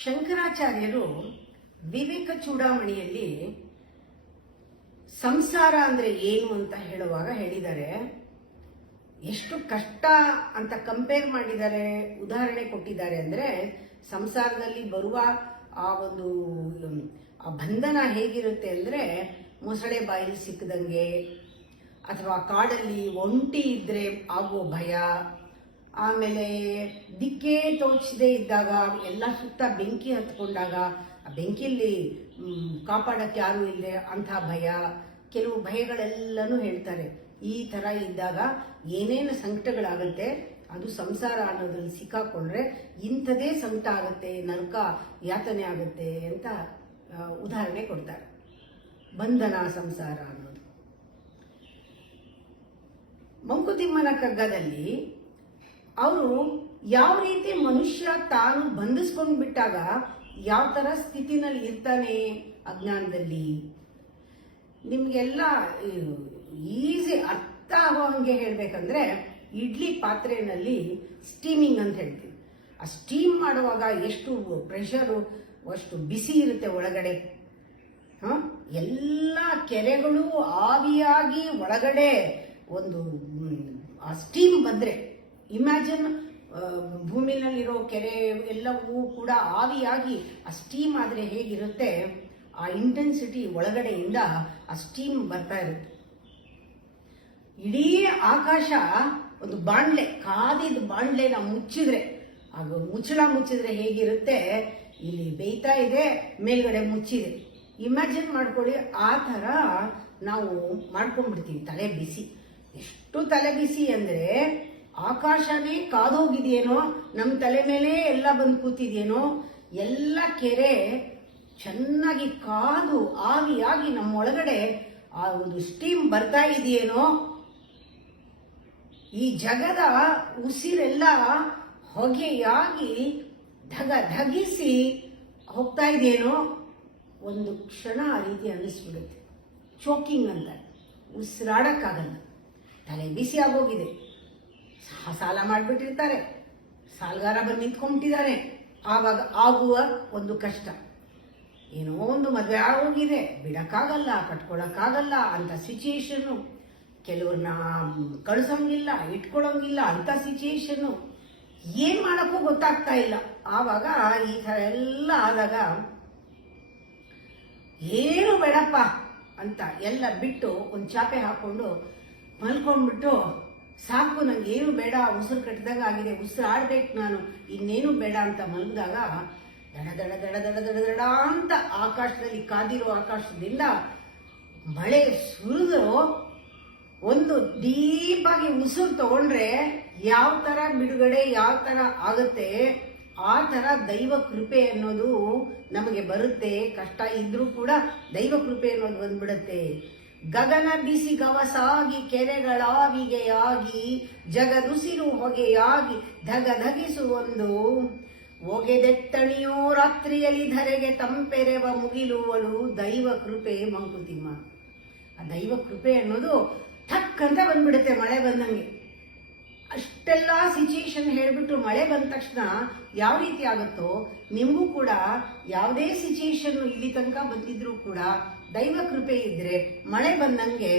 ಶಂಕರಾಚಾರ್ಯರು ವಿವೇಕ ಚೂಡಾಮಣಿಯಲ್ಲಿ ಸಂಸಾರ ಅಂದ್ರೆ ಏನು ಅಂತ ಹೇಳುವಾಗ ಹೇಳಿದ್ದಾರೆ. ಎಷ್ಟು ಕಷ್ಟ ಅಂತ ಕಂಪೇರ್ ಮಾಡಿದ್ದಾರೆ, ಉದಾಹರಣೆ ಕೊಟ್ಟಿದ್ದಾರೆ. ಅಂದ್ರೆ ಸಂಸಾರದಲ್ಲಿ ಬರುವ ಆ ಒಂದು ಬಂಧನ ಹೇಗಿರುತ್ತೆ ಅಂದ್ರೆ, ಮೊಸಳೆ ಬಾಯಲ್ಲಿ ಸಿಕ್ಕದಂಗೆ, ಅಥವಾ ಕಾಡಲ್ಲಿ ಒಂಟಿ ಇದ್ರೆ ಆಗುವ ಭಯ, ಆಮೇಲೆ ದಿಕ್ಕೇ ತೋಚದೇ ಇದ್ದಾಗ, ಎಲ್ಲ ಸುತ್ತ ಬೆಂಕಿ ಹತ್ಕೊಂಡಾಗ ಆ ಬೆಂಕಿಯಲ್ಲಿ ಕಾಪಾಡಕ್ಕೆ ಯಾರು ಇಲ್ಲದೆ ಅಂಥ ಭಯ, ಕೆಲವು ಭಯಗಳೆಲ್ಲನೂ ಹೇಳ್ತಾರೆ. ಈ ಥರ ಇದ್ದಾಗ ಏನೇನು ಸಂಕಟಗಳಾಗುತ್ತೆ, ಅದು ಸಂಸಾರ ಅನ್ನೋದ್ರಲ್ಲಿ ಸಿಕ್ಕಾಕೊಂಡ್ರೆ ಇಂಥದೇ ಸಂಕಟ ಆಗುತ್ತೆ, ನರಕ ಯಾತನೆ ಆಗುತ್ತೆ ಅಂತ ಉದಾಹರಣೆ ಕೊಡ್ತಾರೆ. ಬಂಧನ ಸಂಸಾರ ಅನ್ನೋದು. ಮಂಕುತಿಮ್ಮನ ಕಗ್ಗದಲ್ಲಿ ಅವರು ಯಾವ ರೀತಿ ಮನುಷ್ಯ ತಾನು ಬಂಧಿಸ್ಕೊಂಡು ಬಿಟ್ಟಾಗ ಯಾವ ತರ ಸ್ಥಿತಿನಲ್ಲಿ ಇರ್ತಾನೆ ಅಜ್ಞಾನದಲ್ಲಿ, ನಿಮ್ಗೆಲ್ಲ ಈಸಿ ಅರ್ಥ ಆಗೋ ಹಂಗೆ ಹೇಳ್ಬೇಕಂದ್ರೆ, ಇಡ್ಲಿ ಪಾತ್ರೆಯಲ್ಲಿ ಸ್ಟೀಮಿಂಗ್ ಅಂತ ಹೇಳ್ತೀವಿ. ಆ ಸ್ಟೀಮ್ ಮಾಡುವಾಗ ಎಷ್ಟು ಪ್ರೆಷರು, ಅಷ್ಟು ಬಿಸಿ ಇರುತ್ತೆ ಒಳಗಡೆ. ಎಲ್ಲ ಕೆರೆಗಳು ಆವಿಯಾಗಿ ಒಳಗಡೆ ಒಂದು ಆ ಸ್ಟೀಮ್ ಬಂದ್ರೆ, ಇಮ್ಯಾಜಿನ್ ಭೂಮಿನಲ್ಲಿರೋ ಕೆರೆ ಎಲ್ಲವೂ ಕೂಡ ಆವಿಯಾಗಿ ಆ ಸ್ಟೀಮ್ ಆದ್ರೆ ಹೇಗಿರುತ್ತೆ, ಆ ಇಂಟೆನ್ಸಿಟಿ ಒಳಗಡೆಯಿಂದ ಆ ಸ್ಟೀಮ್ ಬರ್ತಾ ಇರುತ್ತೆ. ಇಡೀ ಆಕಾಶ ಒಂದು ಬಾಂಡ್ಲೆ, ಕಾದಿದ ಬಾಂಡ್ಲೆನ ಮುಚ್ಚಿದ್ರೆ, ಆಗ ಮುಚ್ಚಿದ್ರೆ ಹೇಗಿರುತ್ತೆ, ಇಲ್ಲಿ ಬೇಯ್ತಾ ಇದೆ, ಮೇಲ್ಗಡೆ ಮುಚ್ಚಿದೆ. ಇಮ್ಯಾಜಿನ್ ಮಾಡ್ಕೊಳ್ಳಿ. ಆ ಥರ ನಾವು ಮಾಡ್ಕೊಂಡ್ಬಿಡ್ತೀವಿ. ತಲೆ ಬಿಸಿ, ಎಷ್ಟು ತಲೆ ಬಿಸಿ ಅಂದ್ರೆ ಆಕಾಶನೇ ಕಾದೋಗಿದೆಯೇನೋ, ನಮ್ಮ ತಲೆ ಮೇಲೆ ಎಲ್ಲ ಬಂದು ಕೂತಿದೆಯೇನೋ, ಎಲ್ಲ ಕೆರೆ ಚೆನ್ನಾಗಿ ಕಾದು ಆವಿಯಾಗಿ ನಮ್ಮೊಳಗಡೆ ಆ ಒಂದು ಸ್ಟೀಮ್ ಬರ್ತಾ ಇದೆಯೇನೋ, ಈ ಜಗದ ಉಸಿರೆಲ್ಲ ಹೊಗೆಯಾಗಿ ಧಗಿಸಿ ಹೋಗ್ತಾ ಇದೆಯೇನೋ, ಒಂದು ಕ್ಷಣ ಆ ರೀತಿ ಅನ್ನಿಸ್ಬಿಡುತ್ತೆ. ಚೋಕಿಂಗ್ ಅಂತ, ಉಸಿರಾಡಕ್ಕಾಗಲ್ಲ, ತಲೆ ಬಿಸಿ ಆಗೋಗಿದೆ. ಸಾಲ ಮಾಡಿಬಿಟ್ಟಿರ್ತಾರೆ, ಸಾಲಗಾರ ಬಂದು ನಿಂತ್ಕೊಂಡ್ಬಿಟ್ಟಿದ್ದಾನೆ, ಆವಾಗ ಆಗುವ ಒಂದು ಕಷ್ಟ. ಏನೋ ಒಂದು ಮದುವೆ ಆಗೋಗಿದೆ, ಬಿಡಕ್ಕಾಗಲ್ಲ, ಕಟ್ಕೊಳಕ್ಕಾಗಲ್ಲ ಅಂತ ಸಿಚುಯೇಷನ್ನು, ಕೆಲವ್ರನ್ನ ಕಳ್ಸೋಂಗಿಲ್ಲ, ಇಟ್ಕೊಳ್ಳೋಂಗಿಲ್ಲ ಅಂತ ಸಿಚುಯೇಷನ್ನು, ಏನ್ ಮಾಡಕ್ಕೂ ಗೊತ್ತಾಗ್ತಾ ಇಲ್ಲ. ಆವಾಗ ಈ ಥರ ಎಲ್ಲ ಆದಾಗ ಏನು ಬೇಡಪ್ಪ ಅಂತ ಎಲ್ಲ ಬಿಟ್ಟು ಒಂದು ಚಾಪೆ ಹಾಕೊಂಡು ಮಲ್ಕೊಂಡ್ಬಿಟ್ಟು, ಸಾಕು ನಂಗೆ ಏನು ಬೇಡ, ಉಸಿರು ಕಟ್ಟಿದಾಗ ಆಗಿದೆ, ಉಸಿರು ಆಡ್ಬೇಕು ನಾನು, ಇನ್ನೇನು ಬೇಡ ಅಂತ ಮಲಗಿದಾಗ ದಡ ದಡ ದಡ ದಡ ದಡ ದಡ ಅಂತ ಆಕಾಶದಲ್ಲಿ ಕಾದಿರೋ ಆಕಾಶದಿಂದ ಮಳೆ ಸುರಿದು ಒಂದು ಡೀಪಾಗಿ ಉಸಿರು ತಗೊಂಡ್ರೆ ಯಾವ ತರ ಬಿಡುಗಡೆ, ಯಾವ ತರ ಆಗುತ್ತೆ, ಆ ತರ ದೈವ ಕೃಪೆ ಅನ್ನೋದು ನಮಗೆ ಬರುತ್ತೆ. ಕಷ್ಟ ಇದ್ರೂ ಕೂಡ ದೈವ ಕೃಪೆ ಅನ್ನೋದು ಬಂದ್ಬಿಡುತ್ತೆ. ಗಗನ ಬಿಸಿ ಗವಸಾಗಿ, ಕೆರೆಗಳಾವಿಗೆಯಾಗಿ, ಜಗದುಸಿರು ಹೊಗೆಯಾಗಿ ಧಗಿಸುವೊಂದು ಒಗೆದೆತ್ತಣಿಯೋ ರಾತ್ರಿಯಲ್ಲಿ ಧರೆಗೆ ತಂಪೆರೆವ ಮುಗಿಲುವಳು ದೈವ ಕೃಪೆ ಮಂಕುತಿಮ್ಮ. ಆ ದೈವ ಕೃಪೆ ಅನ್ನೋದು ಠಕ್ ಅಂತ ಬಂದ್ಬಿಡುತ್ತೆ ಮಳೆ ಬಂದಂಗೆ. ಅಷ್ಟೆಲ್ಲ ಸಿಚುಯೇಷನ್ ಹೇಳ್ಬಿಟ್ಟು ಮಳೆ ಬಂದ ತಕ್ಷಣ ಯಾವ ರೀತಿ ಆಗುತ್ತೋ, ನಿಮಗೂ ಕೂಡ ಯಾವುದೇ ಸಿಚುಯೇಷನ್ ಇಲ್ಲಿ ತನಕ ಬಂದಿದ್ರು ಕೂಡ ದೈವ ಕೃಪೆ ಇದ್ರೆ ಮಳೆ ಬಂದಂಗೆ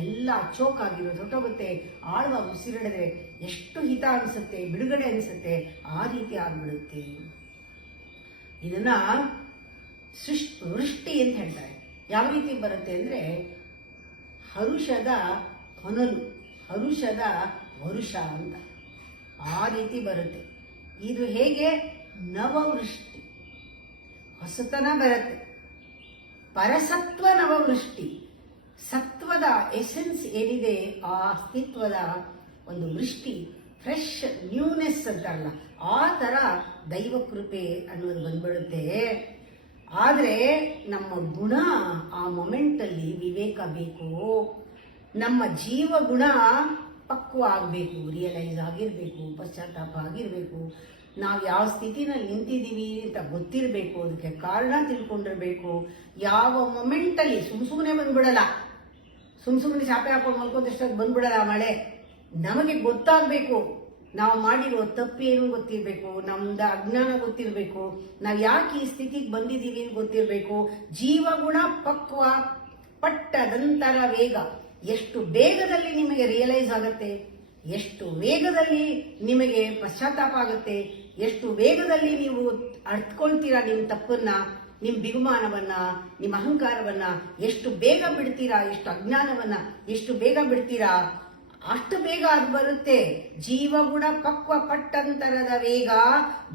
ಎಲ್ಲ ಚೋಕಾಗಿರೋದು ಹೊಟ್ಟೋಗುತ್ತೆ. ಆಳ್ವ ಉಸಿರಿಡಿದ್ರೆ ಎಷ್ಟು ಹಿತ ಅನ್ಸುತ್ತೆ, ಬಿಡುಗಡೆ ಅನ್ಸುತ್ತೆ, ಆ ರೀತಿ ಆಗ್ಬಿಡುತ್ತೆ. ಇದನ್ನ ವೃಷ್ಟಿ ಅಂತ ಹೇಳ್ತಾರೆ. ಯಾವ ರೀತಿ ಬರುತ್ತೆ ಅಂದ್ರೆ, ಹರುಷದ ಹೊನಲು, ಹರುಷದ ವರುಷ ಅಂತ, ಆ ರೀತಿ ಬರುತ್ತೆ. ಇದು ಹೇಗೆ ನವವೃಷ್ಟಿ, ಹೊಸತನ ಬರುತ್ತೆ. ಪರಸತ್ವ ನವವೃಷ್ಟಿ, ಸತ್ವದ ಎಸೆನ್ಸ್ ಏನಿದೆ, ಆ ಅಸ್ತಿತ್ವದ ಒಂದು ವೃಷ್ಟಿ, ಫ್ರೆಶ್ ನ್ಯೂನೆಸ್ ಅಂತಾರಲ್ಲ, ಆ ತರ ದೈವ ಕೃಪೆ ಅನ್ನೋದು ಬಂದ್ಬಿಡುತ್ತೆ. ಆದ್ರೆ ನಮ್ಮ ಗುಣ ಆ ಮೊಮೆಂಟಲ್ಲಿ ವಿವೇಕ ಬೇಕು, ನಮ್ಮ ಜೀವ ಗುಣ ಪಕ್ವ ಆಗಬೇಕು, ರಿಯಲೈಸ್ ಆಗಿರಬೇಕು, ಪಶ್ಚಾತ್ತಾಪ ಆಗಿರಬೇಕು, ನಾವು ಯಾವ ಸ್ಥಿತಿನಲ್ಲಿ ನಿಂತಿದ್ದೀವಿ ಅಂತ ಗೊತ್ತಿರಬೇಕು, ಅದಕ್ಕೆ ಕಾರಣ ತಿಳ್ಕೊಂಡಿರ್ಬೇಕು. ಯಾವ ಮೊಮೆಂಟಲ್ಲಿ ಸುಮ್ಮನೆ ಬಂದ್ಬಿಡಲ್ಲ, ಸುಮ್ಮನೆ ಚಾಪೆ ಹಾಕೊಂಡು ಮಲ್ಕೊಂಡಷ್ಟೊಂದು ಬಂದ್ಬಿಡಲ್ಲ ಮಳೆ. ನಮಗೆ ಗೊತ್ತಾಗಬೇಕು ನಾವು ಮಾಡಿರೋ ತಪ್ಪೇನು ಗೊತ್ತಿರಬೇಕು, ನಮ್ದು ಅಜ್ಞಾನ ಗೊತ್ತಿರಬೇಕು, ನಾವು ಯಾಕೆ ಈ ಸ್ಥಿತಿಗೆ ಬಂದಿದ್ದೀವಿ ಅಂತ ಗೊತ್ತಿರಬೇಕು. ಜೀವಗುಣ ಪಕ್ವ ಪಟ್ಟದಂತರ ವೇಗ, ಎಷ್ಟು ಬೇಗದಲ್ಲಿ ನಿಮಗೆ ರಿಯಲೈಸ್ ಆಗುತ್ತೆ, ಎಷ್ಟು ವೇಗದಲ್ಲಿ ನಿಮಗೆ ಪಶ್ಚಾತ್ತಾಪ ಆಗುತ್ತೆ, ಎಷ್ಟು ವೇಗದಲ್ಲಿ ನೀವು ಅರ್ಥಕೊಳ್ತೀರಾ ನಿಮ್ಮ ತಪ್ಪನ್ನ, ನಿಮ್ಮ ಬಿಗುಮಾನವನ್ನ, ನಿಮ್ಮ ಅಹಂಕಾರವನ್ನ ಎಷ್ಟು ಬೇಗ ಬಿಡ್ತೀರಾ, ಎಷ್ಟು ಅಜ್ಞಾನವನ್ನ ಎಷ್ಟು ಬೇಗ ಬಿಡ್ತೀರಾ, ಅಷ್ಟು ಬೇಗ ಅದು ಬರುತ್ತೆ. ಜೀವಗುಣ ಪಕ್ವ ಪಟ್ಟಂತರದ ವೇಗ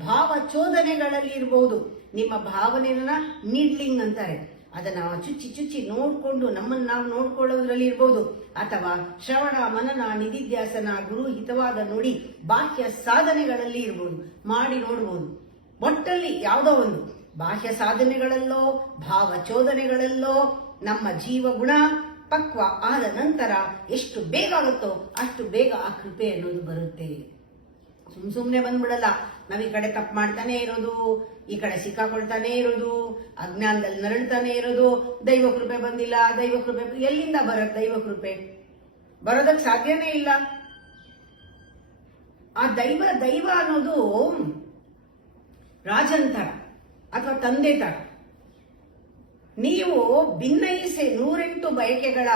ಭಾವ ಚೋದನೆಗಳಲ್ಲಿ ಇರಬಹುದು. ನಿಮ್ಮ ಭಾವನೆಯನ್ನ ನೀಡ್ಲಿಂಗ್ ಅಂತಾರೆ, ಅದನ್ನ ಚುಚ್ಚಿ ಚುಚ್ಚಿ ನೋಡ್ಕೊಂಡು ನಮ್ಮನ್ನು ನಾವು ನೋಡ್ಕೊಳ್ಳೋದ್ರಲ್ಲಿ ಇರ್ಬೋದು, ಅಥವಾ ಶ್ರವಣ ಮನನ ನಿಧಿಧ್ಯಾಸನ ಗುರು ಹಿತವಾದ ನುಡಿ ಬಾಹ್ಯ ಸಾಧನೆಗಳಲ್ಲಿ ಇರ್ಬೋದು, ಮಾಡಿ ನೋಡ್ಬೋದು. ಒಟ್ಟಲ್ಲಿ ಯಾವುದೋ ಒಂದು ಬಾಹ್ಯ ಸಾಧನೆಗಳಲ್ಲೋ ಭಾವ ಚೋದನೆಗಳಲ್ಲೋ ನಮ್ಮ ಜೀವಗುಣ ಪಕ್ವ ಆದ ನಂತರ ಎಷ್ಟು ಬೇಗ ಆಗುತ್ತೋ ಅಷ್ಟು ಬೇಗ ಆ ಕೃಪೆ ಅನ್ನೋದು ಬರುತ್ತೆ. ಸುಮ್ನೆ ಬಂದ್ಬಿಡಲ್ಲ. ನಾವ್ ಈ ಕಡೆ ತಪ್ಪು ಮಾಡ್ತಾನೆ ಇರೋದು, ಈ ಕಡೆ ಸಿಕ್ಕಾಕೊಳ್ತಾನೆ ಇರೋದು, ಅಜ್ಞಾನದಲ್ಲಿ ನರಳ್ತಾನೆ ಇರೋದು, ದೈವ ಕೃಪೆ ಬಂದಿಲ್ಲ, ದೈವ ಕೃಪೆ ಎಲ್ಲಿಂದ ಬರುತ್ತೆ? ದೈವ ಕೃಪೆ ಬರೋದಕ್ಕೆ ಸಾಧ್ಯನೇ ಇಲ್ಲ. ಆ ದೈವ ಅನ್ನೋದು ರಾಜನ್ ತರ ಅಥವಾ ತಂದೆ ತರ. ನೀವು ಭಿನ್ನಯಿಸಿ 108 ಬಯಕೆಗಳ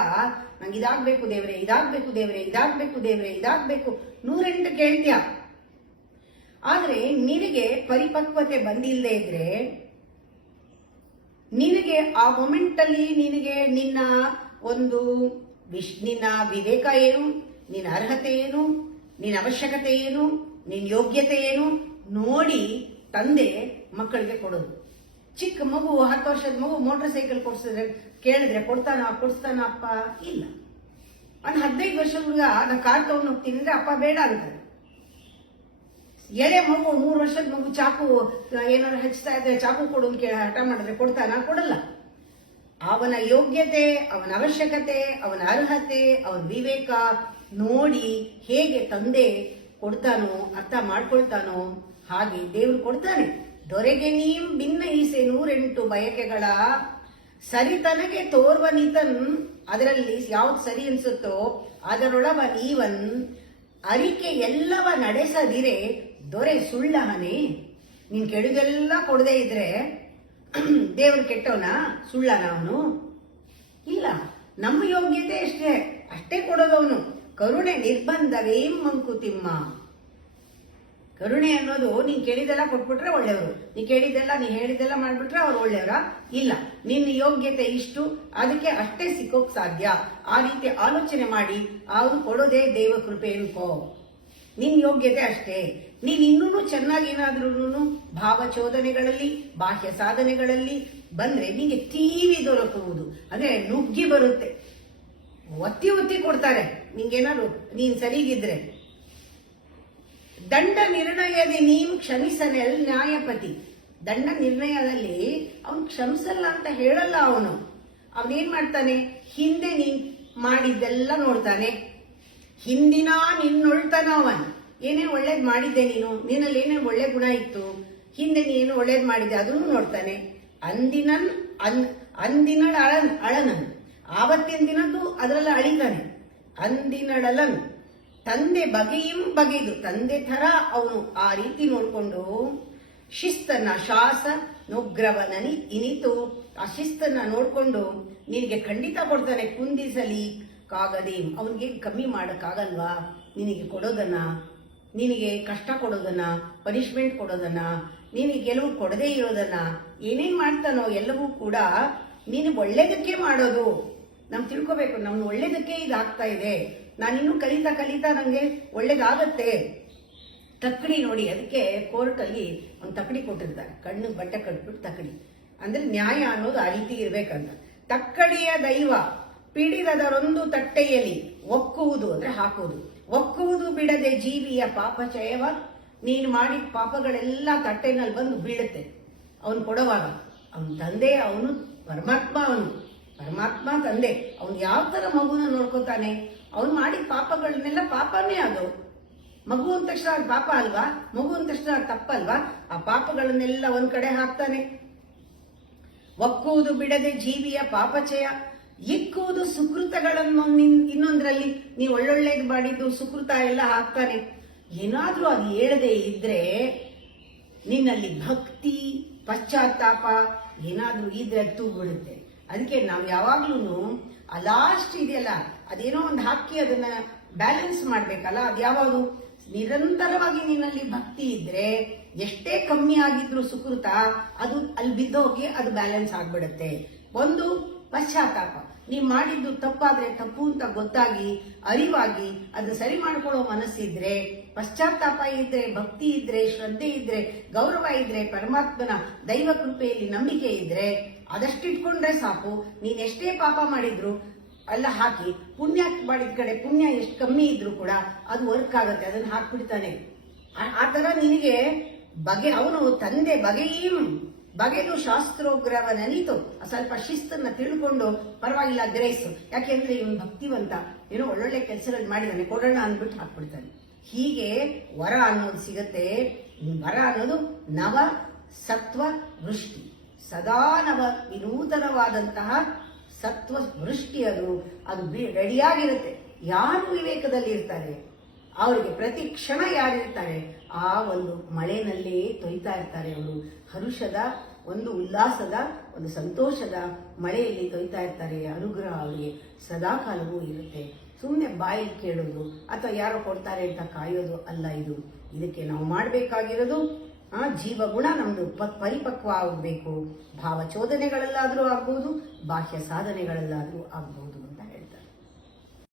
ನಂಗೆ ಇದಾಗ್ಬೇಕು ದೇವ್ರೆ, ಇದಾಗ್ಬೇಕು ದೇವ್ರೆ, ಇದಾಗ್ಬೇಕು ದೇವ್ರೆ, ಇದಾಗ್ಬೇಕು 108 ಕೇಳ್ತೀಯ. ಆದ್ರೆ ನಿನಗೆ ಪರಿಪಕ್ವತೆ ಬಂದಿಲ್ಲದೆ ಇದ್ರೆ, ನಿನಗೆ ಆ ಮೊಮೆಂಟ್ ಅಲ್ಲಿ ನಿನಗೆ ನಿನ್ನ ಒಂದು ನಿನ್ನ ವಿವೇಕ ಏನು, ನಿನ್ನ ಅರ್ಹತೆ ಏನು, ನಿನ್ನ ಅವಶ್ಯಕತೆ ಏನು, ನಿನ್ನ ಯೋಗ್ಯತೆ ಏನು ನೋಡಿ ತಂದೆ ಮಕ್ಕಳಿಗೆ ಕೊಡೋದು. ಚಿಕ್ಕ ಮಗು 10 ವರ್ಷದ ಮಗು ಮೋಟರ್ ಸೈಕಲ್ ಕೊಡ್ಸಿದ್ರೆ ಕೇಳಿದ್ರೆ ಕೊಡ್ತಾನ ಅಪ್ಪ? ಇಲ್ಲ. ಒಂದು 15 ವರ್ಷದ ಹುಡುಗ ನಾ ಕಾರ್ ತಗೊಂಡು ಹೋಗ್ತೀನಿ ಅಂದ್ರೆ ಅಪ್ಪ ಬೇಡ ಅಂತಾರೆ. ಎಳೆ ಮಗು 3 ವರ್ಷದ ಮಗು ಚಾಕು ಏನಾದ್ರು ಹಚ್ತಾ ಇದ್ರೆ ಚಾಕು ಕೊಡು ಹಠ ಮಾಡಿದ್ರೆ ಕೊಡಲ್ಲ. ಅವನ ಯೋಗ್ಯತೆ, ಅವನ ಅವಶ್ಯಕತೆ, ಅವನ ಅರ್ಹತೆ, ಅವನ ವಿವೇಕ ನೋಡಿ ಹೇಗೆ ತಂದೆ ಕೊಡ್ತಾನೋ, ಅರ್ಥ ಮಾಡ್ಕೊಳ್ತಾನೋ ಹಾಗೆ ದೇವ್ರು ಕೊಡ್ತಾನೆ. ದೊರೆಗೆ ನೀಂ ಭಿನ್ನಯಿಸೆ 108 ಬಯಕೆಗಳ ಸರಿತನಗೆ ತೋರ್ವ ನೀತನ್, ಅದರಲ್ಲಿ ಯಾವ್ದು ಸರಿ ಅನ್ಸುತ್ತೋ ಅದರೊಳವ ನೀವನ್ ಅರಿಕೆ ಎಲ್ಲವ ನಡೆಸದಿರೆ ದೊರೆ ಸುಳ್ಳಹನೆ. ನೀನ್ ಕೆಡುಗೆಲ್ಲ ಕೊಡದೇ ಇದ್ರೆ ದೇವ್ರು ಕೆಟ್ಟವನ, ಸುಳ್ಳನ ಅವನು? ಇಲ್ಲ. ನಮ್ಮ ಯೋಗ್ಯತೆ ಅಷ್ಟೇ ಕೊಡೋದವನು. ಕರುಣೆ ನಿರ್ಬಂಧವೇಂ ಮಂಕುತಿಮ್ಮ. ಕರುಣೆ ಅನ್ನೋದು ನೀನ್ ಕೇಳಿದೆಲ್ಲ ಕೊಟ್ಬಿಟ್ರೆ ಒಳ್ಳೆಯವರು, ನೀ ಕೇಳಿದೆಲ್ಲ ನೀ ಹೇಳಿದೆಲ್ಲ ಮಾಡ್ಬಿಟ್ರೆ ಅವ್ರು ಒಳ್ಳೆಯವರ? ಇಲ್ಲ. ನಿನ್ನ ಯೋಗ್ಯತೆ ಇಷ್ಟು, ಅದಕ್ಕೆ ಅಷ್ಟೇ ಸಿಕ್ಕೋಕ್ ಸಾಧ್ಯ. ಆ ರೀತಿ ಆಲೋಚನೆ ಮಾಡಿ ಅವ್ರು ಕೊಡೋದೇ ದೇವ ಕೃಪೆ ಅನ್ಕೋ. ನಿನ್ ಯೋಗ್ಯತೆ ಅಷ್ಟೇ. ನೀನ್ ಇನ್ನೂ ಚೆನ್ನಾಗಿ ಏನಾದ್ರೂ ಭಾವಚೋದನೆಗಳಲ್ಲಿ ಬಾಹ್ಯ ಸಾಧನೆಗಳಲ್ಲಿ ಬಂದ್ರೆ ನಿಂಗೆ ತೀವಿ ದೊರಕುವುದು, ಅಂದ್ರೆ ನುಗ್ಗಿ ಬರುತ್ತೆ. ಒತ್ತಿ ಕೊಡ್ತಾರೆ ನಿಂಗೇನಾದ್ರು ನೀನ್ ಸರಿಗಿದ್ರೆ. ದಂಡ ನಿರ್ಣಯದಿ ನೀನ್ ಕ್ಷಮಿಸನೆಲ್ ನ್ಯಾಯಪತಿ. ದಂಡ ನಿರ್ಣಯದಲ್ಲಿ ಅವನು ಕ್ಷಮಿಸಲ್ಲ ಅಂತ ಹೇಳಲ್ಲ. ಅವನೇನ್ ಮಾಡ್ತಾನೆ, ಹಿಂದೆ ನೀನ್ ಮಾಡಿದ್ದೆಲ್ಲ ನೋಡ್ತಾನೆ. ಹಿಂದಿನ ನಿನ್ನೊಳ್ತಾನ ಅವನ್ ಏನೇನು ಒಳ್ಳೇದ್ ಮಾಡಿದ್ದೆ ನೀನು, ನಿನ್ನಲ್ಲಿ ಏನೇನು ಒಳ್ಳೆ ಗುಣ ಇತ್ತು, ಹಿಂದೆ ನೀನು ಒಳ್ಳೇದ್ ಮಾಡಿದ್ದೆ ಅದನ್ನು ನೋಡ್ತಾನೆ. ಅಂದಿನಳ ಅಳನನ್, ಆವತ್ತಿನ ದಿನದ್ದು ಅದರಲ್ಲಿ ಅಳಿತಾನೆ. ಅಂದಿನಳಲನ್ ತಂದೆ ಬಗೆದು ತಂದೆ ತರ ಅವನು ಆ ರೀತಿ ನೋಡ್ಕೊಂಡು ಶಿಸ್ತನ್ನ ಶಾಸ ನುಗ್ರವನನಿ ಇನಿತು, ಆ ಶಿಸ್ತನ್ನ ನೋಡ್ಕೊಂಡು ನಿನಗೆ ಖಂಡಿತ ಕೊಡ್ತಾನೆ. ಕುಂದಿಸಲಿ ಕಾಗದೆ, ಅವನಿಗೆ ಕಮ್ಮಿ ಮಾಡಕ್ಕಾಗಲ್ವಾ ನಿನಗೆ ಕೊಡೋದನ್ನ, ನಿನಗೆ ಕಷ್ಟ ಕೊಡೋದನ್ನ, ಪನಿಷ್ಮೆಂಟ್ ಕೊಡೋದನ್ನ, ನಿನಗೆ ಗೆಲುವು ಕೊಡದೇ ಇರೋದನ್ನ, ಏನೇನ್ ಮಾಡ್ತಾನೋ ಎಲ್ಲವೂ ಕೂಡ ನೀನು ಒಳ್ಳೇದಕ್ಕೆ ಮಾಡೋದು. ನಾವು ತಿಳ್ಕೋಬೇಕು, ನಮ್ಗೆ ಒಳ್ಳೇದಕ್ಕೆ ಇದಾಗ್ತಾ ಇದೆ. ನಾನಿನ್ನೂ ಕಲಿತಾ ನಂಗೆ ಒಳ್ಳೇದಾಗತ್ತೆ. ತಕ್ಕಡಿ ನೋಡಿ, ಅದಕ್ಕೆ ಕೋರ್ಟಲ್ಲಿ ಒಂದು ತಕ್ಕಡಿ ಕೊಟ್ಟಿರ್ತಾರೆ, ಕಣ್ಣು ಬಟ್ಟೆ ಕಟ್ಬಿಟ್ಟು ತಕ್ಕಡಿ ಅಂದ್ರೆ ನ್ಯಾಯ ಅನ್ನೋದು ಆ ರೀತಿ ಇರ್ಬೇಕಂತ. ತಕ್ಕಡಿಯ ದೈವ ಪಿಡಿದದರೊಂದು ತಟ್ಟೆಯಲ್ಲಿ ಒಕ್ಕುವುದು ಅಂದ್ರೆ ಹಾಕುವುದು, ಒಕ್ಕುವುದು ಬಿಡದೆ ಜೀವಿಯ ಪಾಪಚಯವ. ನೀನು ಮಾಡಿದ ಪಾಪಗಳೆಲ್ಲ ತಟ್ಟೆನಲ್ಲಿ ಬಂದು ಬೀಳುತ್ತೆ ಅವನು ಕೊಡುವಾಗ. ಅವನ ತಂದೆ, ಅವನು ಪರಮಾತ್ಮ ತಂದೆ. ಅವನು ಯಾವ ತರ ಮಗುನ ನೋಡ್ಕೋತಾನೆ, ಅವನು ಮಾಡಿದ ಪಾಪಗಳನ್ನೆಲ್ಲ ಪಾಪನೇ. ಅದು ಮಗು ಅಂದ ತಕ್ಷಣ ಅದು ಪಾಪ ಅಲ್ವಾ, ಮಗು ಅಂದ ತಕ್ಷಣ ಅದು ತಪ್ಪಲ್ವಾ? ಆ ಪಾಪಗಳನ್ನೆಲ್ಲ ಒಂದ್ ಕಡೆ ಹಾಕ್ತಾನೆ. ಒಕ್ಕುವುದು ಬಿಡದೆ ಜೀವಿಯ ಪಾಪಚಯ, ಇಕ್ಕುವುದು ಸುಕೃತಗಳನ್ನು ಇನ್ನೊಂದ್ರಲ್ಲಿ ನೀವು ಒಳ್ಳೊಳ್ಳೇದು ಮಾಡಿದ್ದು ಸುಕೃತ ಎಲ್ಲ ಹಾಕ್ತಾನೆ. ಏನಾದ್ರೂ ಅದು ಹೇಳದೆ ಇದ್ರೆ ನಿನ್ನಲ್ಲಿ ಭಕ್ತಿ ಪಶ್ಚಾತ್ತಾಪ ಏನಾದ್ರೂ ಇದ್ರೆ ತೂಗ್ಬಿಡುತ್ತೆ. ಅದಕ್ಕೆ ನಾವು ಯಾವಾಗ್ಲೂ ಆ ಲಾಸ್ಟ್ ಇದೆಯಲ್ಲ ಅದೇನೋ ಒಂದು ಹಾಕಿ ಅದನ್ನ ಬ್ಯಾಲೆನ್ಸ್ ಮಾಡ್ಬೇಕಲ್ಲ, ಅದು ಯಾವಾಗ ನಿರಂತರವಾಗಿ ನಿನ್ನಲ್ಲಿ ಭಕ್ತಿ ಇದ್ರೆ ಎಷ್ಟೇ ಕಮ್ಮಿ ಆಗಿದ್ರು ಸುಕೃತ ಅದು ಅಲ್ಲಿ ಬಿದ್ದೋಗಿ ಅದು ಬ್ಯಾಲೆನ್ಸ್ ಆಗ್ಬಿಡುತ್ತೆ. ಒಂದು ಪಶ್ಚಾತ್ತಾಪ, ನೀವು ಮಾಡಿದ್ದು ತಪ್ಪಾದ್ರೆ ತಪ್ಪು ಅಂತ ಗೊತ್ತಾಗಿ ಅರಿವಾಗಿ ಅದನ್ನ ಸರಿ ಮಾಡ್ಕೊಳ್ಳೋ ಮನಸ್ಸಿದ್ರೆ, ಪಶ್ಚಾತ್ತಾಪ ಇದ್ರೆ, ಭಕ್ತಿ ಇದ್ರೆ, ಶ್ರದ್ಧೆ ಇದ್ರೆ, ಗೌರವ ಇದ್ರೆ, ಪರಮಾತ್ಮನ ದೈವ ಕೃಪೆಯಲ್ಲಿ ನಂಬಿಕೆ ಇದ್ರೆ ಅದಷ್ಟಿಟ್ಕೊಂಡ್ರೆ ಸಾಕು. ನೀನ್ ಎಷ್ಟೇ ಪಾಪ ಮಾಡಿದ್ರು ಎಲ್ಲ ಹಾಕಿ ಪುಣ್ಯ ಮಾಡಿದ ಕಡೆ ಪುಣ್ಯ ಎಷ್ಟು ಕಮ್ಮಿ ಇದ್ರು ಕೂಡ ಅದು ವರ್ಕ್ ಆಗುತ್ತೆ, ಅದನ್ನ ಹಾಕ್ಬಿಡ್ತಾನೆ. ಆ ತರ ನಿನಗೆ ಅವನು ತಂದೆ ಬಗೆದು ಶಾಸ್ತ್ರೋಗ್ರವನನಿತು ಸ್ವಲ್ಪ ಶಿಸ್ತನ್ನ ತಿಳ್ಕೊಂಡು ಪರವಾಗಿಲ್ಲ ಗ್ರೇಸ್, ಯಾಕೆಂದ್ರೆ ಇವನು ಭಕ್ತಿವಂತ, ಏನೋ ಒಳ್ಳೊಳ್ಳೆ ಕೆಲಸಗಳು ಮಾಡಿದಾನೆ ಕೊಡೋಣ ಅಂದ್ಬಿಟ್ಟು ಹಾಕ್ಬಿಡ್ತಾನೆ. ಹೀಗೆ ವರ ಅನ್ನೋದು ಸಿಗತ್ತೆ. ವರ ಅನ್ನೋದು ನವ ಸತ್ವ ವೃಷ್ಟಿ, ಸದಾ ನವ ವಿನೂತನವಾದಂತಹ ಸತ್ವ ವೃಷ್ಟಿ. ಅದು ರೆಡಿಯಾಗಿರುತ್ತೆ. ಯಾರು ವಿವೇಕದಲ್ಲಿ ಇರ್ತಾರೆ ಅವರಿಗೆ ಪ್ರತಿ ಕ್ಷಣ ಯಾರಿರ್ತಾರೆ ಆ ಒಂದು ಮಳೆನಲ್ಲಿ ತೊಯ್ತಾ ಇರ್ತಾರೆ. ಅವರು ಹರುಷದ ಒಂದು ಉಲ್ಲಾಸದ ಒಂದು ಸಂತೋಷದ ಮಳೆಯಲ್ಲಿ ತೊಯ್ತಾ ಇರ್ತಾರೆ. ಅನುಗ್ರಹ ಅವರಿಗೆ ಸದಾ ಕಾಲವೂ ಇರುತ್ತೆ. ಸುಮ್ಮನೆ ಬಾಯಲ್ಲಿ ಕೇಳೋದು ಅಥವಾ ಯಾರೋ ಕೊಡ್ತಾರೆ ಅಂತ ಕಾಯೋದು ಅಲ್ಲ ಇದು. ಇದಕ್ಕೆ ನಾವು ಮಾಡಬೇಕಾಗಿರೋದು ಜೀವಗುಣ ನಮ್ದು ಪರಿಪಕ್ವ ಆಗಬೇಕು. ಭಾವಚೋದನೆಗಳಲ್ಲಾದರೂ ಆಗ್ಬಹುದು, ಬಾಹ್ಯ ಸಾಧನೆಗಳಲ್ಲಾದರೂ ಆಗ್ಬಹುದು.